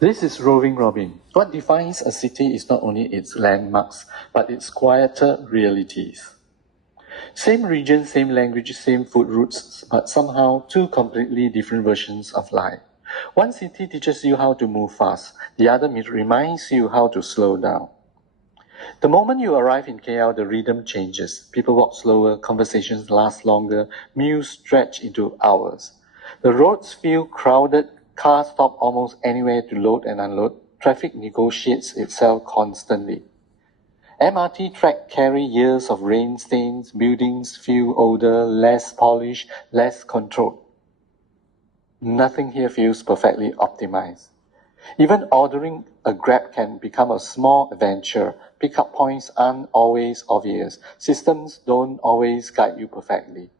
This is Roving Robin. What defines a city is not only its landmarks, but its quieter realities. Same region, same language, same food routes, but somehow two completely different versions of life. One city teaches you how to move fast, the other reminds you how to slow down. The moment you arrive in KL, the rhythm changes. People walk slower, conversations last longer, meals stretch into hours. The roads feel crowded, cars stop almost anywhere to load and unload. Traffic negotiates itself constantly. MRT track carry years of rain stains, buildings feel older, less polished, less controlled. Nothing here feels perfectly optimized. Even ordering a Grab can become a small adventure. Pickup points aren't always obvious. Systems don't always guide you perfectly.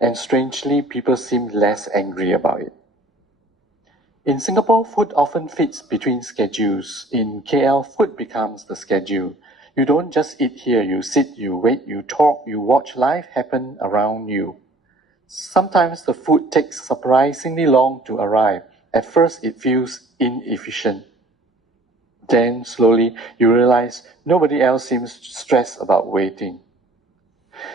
And strangely, people seem less angry about it. In Singapore, food often fits between schedules. In KL, food becomes the schedule. You don't just eat here, you sit, you wait, you talk, you watch life happen around you. Sometimes the food takes surprisingly long to arrive. At first, it feels inefficient. Then, slowly, you realize nobody else seems stressed about waiting.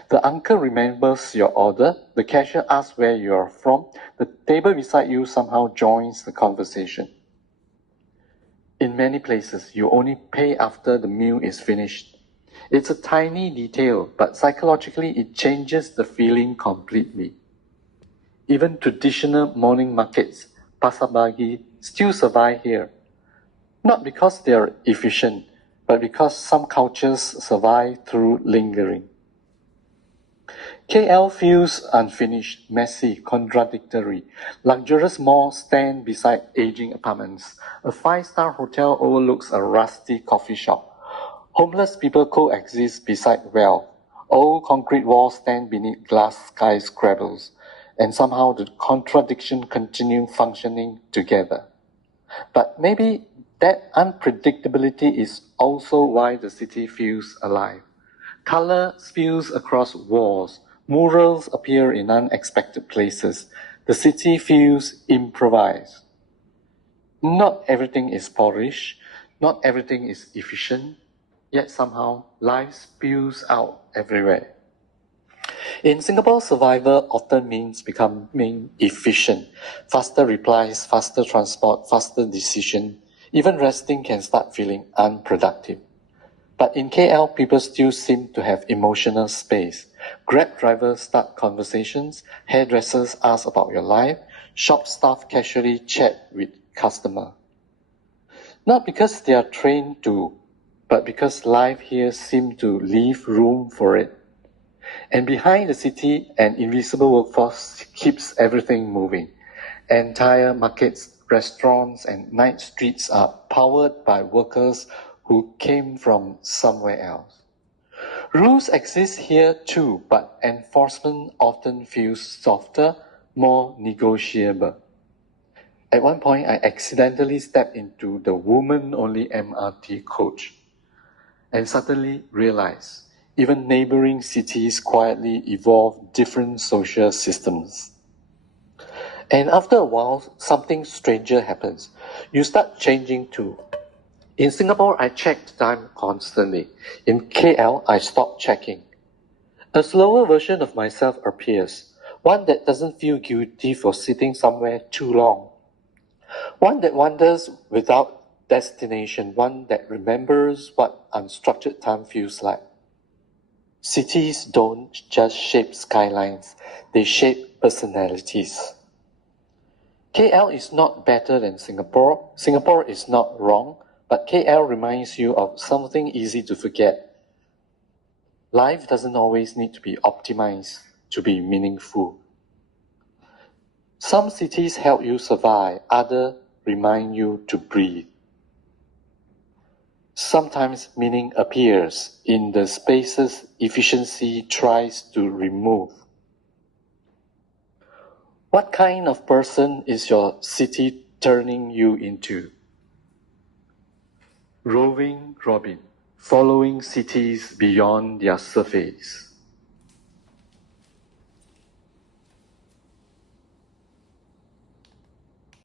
The uncle remembers your order, the cashier asks where you are from, the table beside you somehow joins the conversation. In many places, you only pay after the meal is finished. It's a tiny detail, but psychologically it changes the feeling completely. Even traditional morning markets, pasar pagi, still survive here. Not because they are efficient, but because some cultures survive through lingering. KL feels unfinished, messy, contradictory. Luxurious malls stand beside aging apartments. A five-star hotel overlooks a rusty coffee shop. Homeless people coexist beside wealth. Old concrete walls stand beneath glass skyscrapers. And somehow the contradiction continue functioning together. But maybe that unpredictability is also why the city feels alive. Color spills across walls. Murals appear in unexpected places. The city feels improvised. Not everything is polished. Not everything is efficient. Yet somehow life spills out everywhere. In Singapore, survival often means becoming efficient. Faster replies, faster transport, faster decision. Even resting can start feeling unproductive. But in KL, people still seem to have emotional space. Grab drivers start conversations, hairdressers ask about your life, shop staff casually chat with customer. Not because they are trained to, but because life here seems to leave room for it. And behind the city, an invisible workforce keeps everything moving. Entire markets, restaurants, and night streets are powered by workers who came from somewhere else. Rules exist here too, but enforcement often feels softer, more negotiable. At one point, I accidentally stepped into the woman-only MRT coach and suddenly realized even neighboring cities quietly evolve different social systems. And after a while, something stranger happens. You start changing too. In Singapore, I checked time constantly. In KL, I stopped checking. A slower version of myself appears, one that doesn't feel guilty for sitting somewhere too long. One that wanders without destination, one that remembers what unstructured time feels like. Cities don't just shape skylines, they shape personalities. KL is not better than Singapore. Singapore is not wrong, but KL reminds you of something easy to forget. Life doesn't always need to be optimized to be meaningful. Some cities help you survive, others remind you to breathe. Sometimes meaning appears in the spaces efficiency tries to remove. What kind of person is your city turning you into? Roving Robin, following cities beyond their surface.